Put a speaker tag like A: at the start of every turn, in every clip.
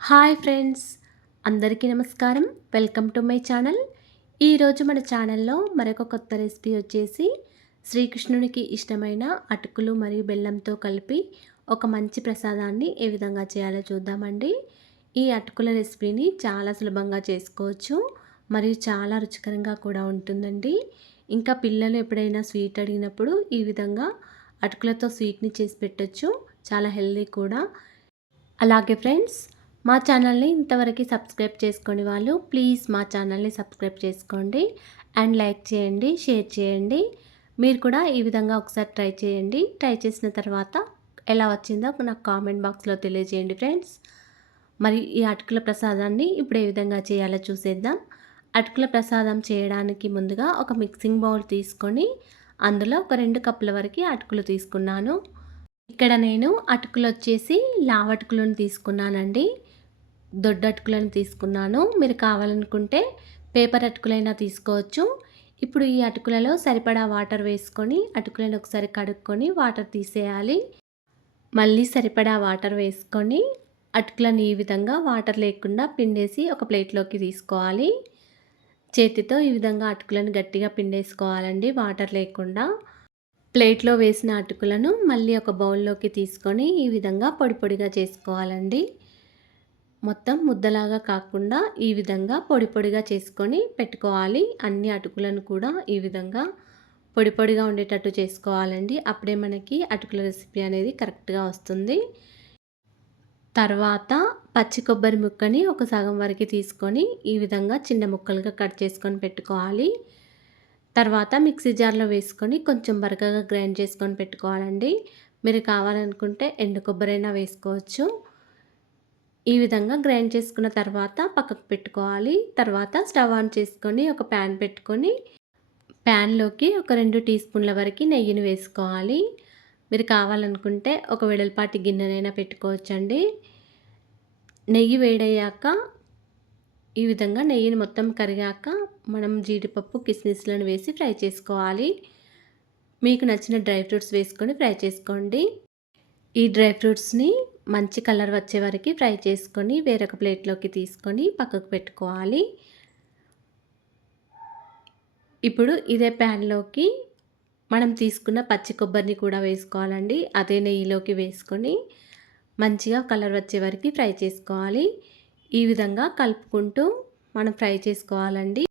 A: Hi friends అందరికీ నమస్కారం. Welcome to my channel. ఈరోజు మన ఛానల్లో మరొక కొత్త రెసిపీ వచ్చేసి శ్రీకృష్ణునికి ఇష్టమైన అటుకులు మరియు బెల్లంతో కలిపి ఒక మంచి ప్రసాదాన్ని ఏ విధంగా చేయాలో చూద్దామండి. ఈ అటుకుల రెసిపీని చాలా సులభంగా చేసుకోవచ్చు మరియు చాలా రుచికరంగా కూడా ఉంటుందండి. ఇంకా పిల్లలు ఎప్పుడైనా స్వీట్ అడిగినప్పుడు ఈ విధంగా అటుకులతో స్వీట్ని చేసి పెట్టచ్చు చాలా హెల్దీ కూడా. అలాగే ఫ్రెండ్స్ మా ఛానల్ని ఇంతవరకు సబ్స్క్రైబ్ చేసుకొని వాళ్ళు ప్లీజ్ మా ఛానల్ని సబ్స్క్రైబ్ చేసుకోండి. అండ్ లైక్ చేయండి షేర్ చేయండి. మీరు కూడా ఈ విధంగా ఒకసారి ట్రై చేయండి. ట్రై చేసిన తర్వాత ఎలా వచ్చిందో నాకు కామెంట్ బాక్స్లో తెలియజేయండి ఫ్రెండ్స్. మరి ఈ అటుకుల ప్రసాదాన్ని ఇప్పుడు ఏ విధంగా చేయాలో చూసేద్దాం. అటుకుల ప్రసాదం చేయడానికి ముందుగా ఒక మిక్సింగ్ బౌల్ తీసుకొని అందులో ఒక రెండు కప్పుల వరకు అటుకులు తీసుకున్నాను. ఇక్కడ నేను అటుకులు వచ్చేసి లావటుకులను తీసుకున్నానండి. దొడ్డ అటుకులను తీసుకున్నాను. మీరు కావాలనుకుంటే పేపర్ అటుకులైనా తీసుకోవచ్చు. ఇప్పుడు ఈ అటుకులలో సరిపడా వాటర్ వేసుకొని అటుకులను ఒకసారి కడుక్కొని వాటర్ తీసేయాలి. మళ్ళీ సరిపడా వాటర్ వేసుకొని అటుకులను ఈ విధంగా వాటర్ లేకుండా పిండేసి ఒక ప్లేట్లోకి తీసుకోవాలి. చేతితో ఈ విధంగా అటుకులను గట్టిగా పిండేసుకోవాలండి వాటర్ లేకుండా. ప్లేట్లో వేసిన అటుకులను మళ్ళీ ఒక బౌల్లోకి తీసుకొని ఈ విధంగా పొడి పొడిగా చేసుకోవాలండి. మొత్తం ముద్దలాగా కాకుండా ఈ విధంగా పొడి పొడిగా చేసుకొని పెట్టుకోవాలి. అన్ని అటుకులను కూడా ఈ విధంగా పొడి పొడిగా ఉండేటట్టు చేసుకోవాలండి. అప్పుడే మనకి అటుకుల రెసిపీ అనేది కరెక్ట్గా వస్తుంది. తర్వాత పచ్చి కొబ్బరి ముక్కని ఒక సగం వరకు తీసుకొని ఈ విధంగా చిన్న ముక్కలుగా కట్ చేసుకొని పెట్టుకోవాలి. తర్వాత మిక్సీ జార్లో వేసుకొని కొంచెం బరకగా గ్రైండ్ చేసుకొని పెట్టుకోవాలండి. మీరు కావాలనుకుంటే ఎండు కొబ్బరైనా వేసుకోవచ్చు. ఈ విధంగా గ్రైండ్ చేసుకున్న తర్వాత పక్కకు పెట్టుకోవాలి. తర్వాత స్టవ్ ఆన్ చేసుకొని ఒక ప్యాన్ పెట్టుకొని ప్యాన్లోకి ఒక రెండు టీ స్పూన్ల వరకు నెయ్యిని వేసుకోవాలి. మీరు కావాలనుకుంటే ఒక వెడల్పాటి గిన్నెనైనా పెట్టుకోవచ్చండి. నెయ్యి వేడయ్యాక ఈ విధంగా నెయ్యిని మొత్తం కరిగాక మనం జీడిపప్పు కిస్మిస్లను వేసి ఫ్రై చేసుకోవాలి. మీకు నచ్చిన డ్రై ఫ్రూట్స్ వేసుకొని ఫ్రై చేసుకోండి. ఈ డ్రై ఫ్రూట్స్ని మంచి కలర్ వచ్చే వరకు ఫ్రై చేసుకొని వేరొక ప్లేట్లోకి తీసుకొని పక్కకు పెట్టుకోవాలి. ఇప్పుడు ఇదే ప్యాన్లోకి మనం తీసుకున్న పచ్చి కొబ్బరిని కూడా వేసుకోవాలండి. అదే నెయ్యిలోకి వేసుకొని మంచిగా కలర్ వచ్చే వరకు ఫ్రై చేసుకోవాలి. ఈ విధంగా కలుపుకుంటూ మనం ఫ్రై చేసుకోవాలండి.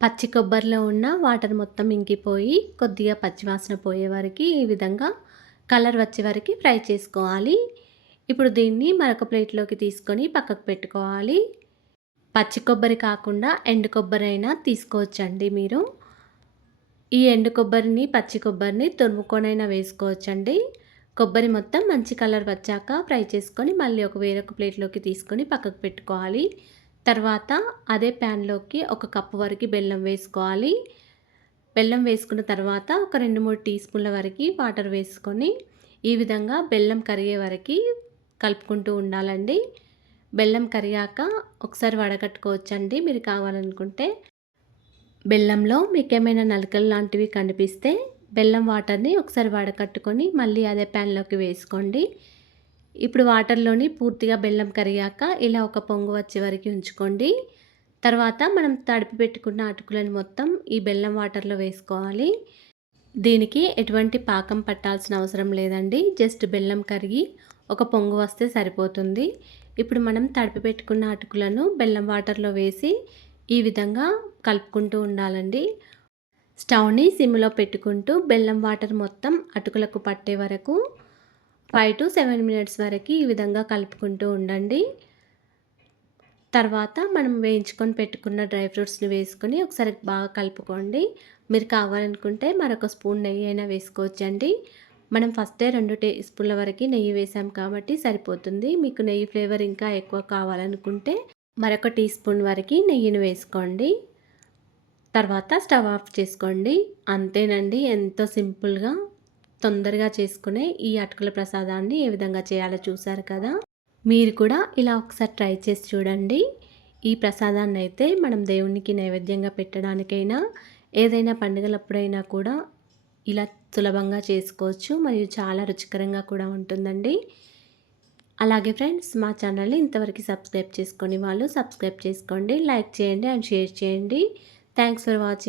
A: పచ్చి కొబ్బరిలో ఉన్న వాటర్ మొత్తం ఇంకిపోయి కొద్దిగా పచ్చివాసన పోయే వరకు ఈ విధంగా కలర్ వచ్చే వరకు ఫ్రై చేసుకోవాలి. ఇప్పుడు దీన్ని మరొక ప్లేట్లోకి తీసుకొని పక్కకు పెట్టుకోవాలి. పచ్చి కొబ్బరి కాకుండా ఎండు కొబ్బరి అయినా తీసుకోవచ్చండి మీరు. ఈ ఎండు కొబ్బరిని పచ్చి కొబ్బరిని తురుముకొనైనా వేసుకోవచ్చండి. కొబ్బరి మొత్తం మంచి కలర్ వచ్చాక ఫ్రై చేసుకొని మళ్ళీ ఒక వేరొక ప్లేట్లోకి తీసుకొని పక్కకు పెట్టుకోవాలి. తర్వాత అదే ప్యాన్లోకి ఒక కప్పు వరకు బెల్లం వేసుకోవాలి. బెల్లం వేసుకున్న తర్వాత ఒక రెండు మూడు టీ స్పూన్ల వరకు వాటర్ వేసుకొని ఈ విధంగా బెల్లం కరిగే వరకు కలుపుకుంటూ ఉండాలండి. బెల్లం కరిగాక ఒకసారి వడగట్టుకోవచ్చండి. మీరు కావాలనుకుంటే బెల్లంలో మీకు ఏమైనా నలకలు లాంటివి కనిపిస్తే బెల్లం వాటర్ని ఒకసారి వడకట్టుకొని మళ్ళీ అదే ప్యాన్లోకి వేసుకోండి. ఇప్పుడు వాటర్లోని పూర్తిగా బెల్లం కరిగాక ఇలా ఒక పొంగు వచ్చే వరకు ఉంచుకోండి. తర్వాత మనం తడిపి పెట్టుకున్న అటుకులను మొత్తం ఈ బెల్లం వాటర్లో వేసుకోవాలి. దీనికి ఎటువంటి పాకం పట్టాల్సిన అవసరం లేదండి. జస్ట్ బెల్లం కరిగి ఒక పొంగు వస్తే సరిపోతుంది. ఇప్పుడు మనం తడిపి పెట్టుకున్న అటుకులను బెల్లం వాటర్లో వేసి ఈ విధంగా కలుపుకుంటూ ఉండాలండి. స్టవ్ని సిమ్లో పెట్టుకుంటూ బెల్లం వాటర్ మొత్తం అటుకులకు పట్టే వరకు ఫైవ్ టు సెవెన్ మినిట్స్ వరకు ఈ విధంగా కలుపుకుంటూ ఉండండి. తర్వాత మనం వేయించుకొని పెట్టుకున్న డ్రై ఫ్రూట్స్ని వేసుకొని ఒకసారి బాగా కలుపుకోండి. మీరు కావాలనుకుంటే మరొక స్పూన్ నెయ్యి అయినా వేసుకోవచ్చండి. మనం ఫస్టే రెండు టీ స్పూన్ల వరకు నెయ్యి వేసాం కాబట్టి సరిపోతుంది. మీకు నెయ్యి ఫ్లేవర్ ఇంకా ఎక్కువ కావాలనుకుంటే మరొక టీ స్పూన్ వరకు నెయ్యిని వేసుకోండి. తర్వాత స్టవ్ ఆఫ్ చేసుకోండి. అంతేనండి ఎంతో సింపుల్గా తొందరగా చేసుకునే ఈ అటుకుల ప్రసాదాన్ని ఏ విధంగా చేయాలో చూసారు కదా? మీరు కూడా ఇలా ఒకసారి ట్రై చేసి చూడండి. ఈ ప్రసాదాన్ని అయితే మనం దేవునికి నైవేద్యంగా పెట్టడానికైనా ఏదైనా పండుగలప్పుడైనా కూడా ఇలా సులభంగా చేసుకోవచ్చు. మరియు చాలా రుచికరంగా కూడా ఉంటుందండి. అలాగే ఫ్రెండ్స్ మా ఛానల్ని ఇంతవరకు సబ్స్క్రైబ్ చేసుకొని వాళ్ళు సబ్స్క్రైబ్ చేసుకోండి. లైక్ చేయండి అండ్ షేర్ చేయండి. Thanks for watching.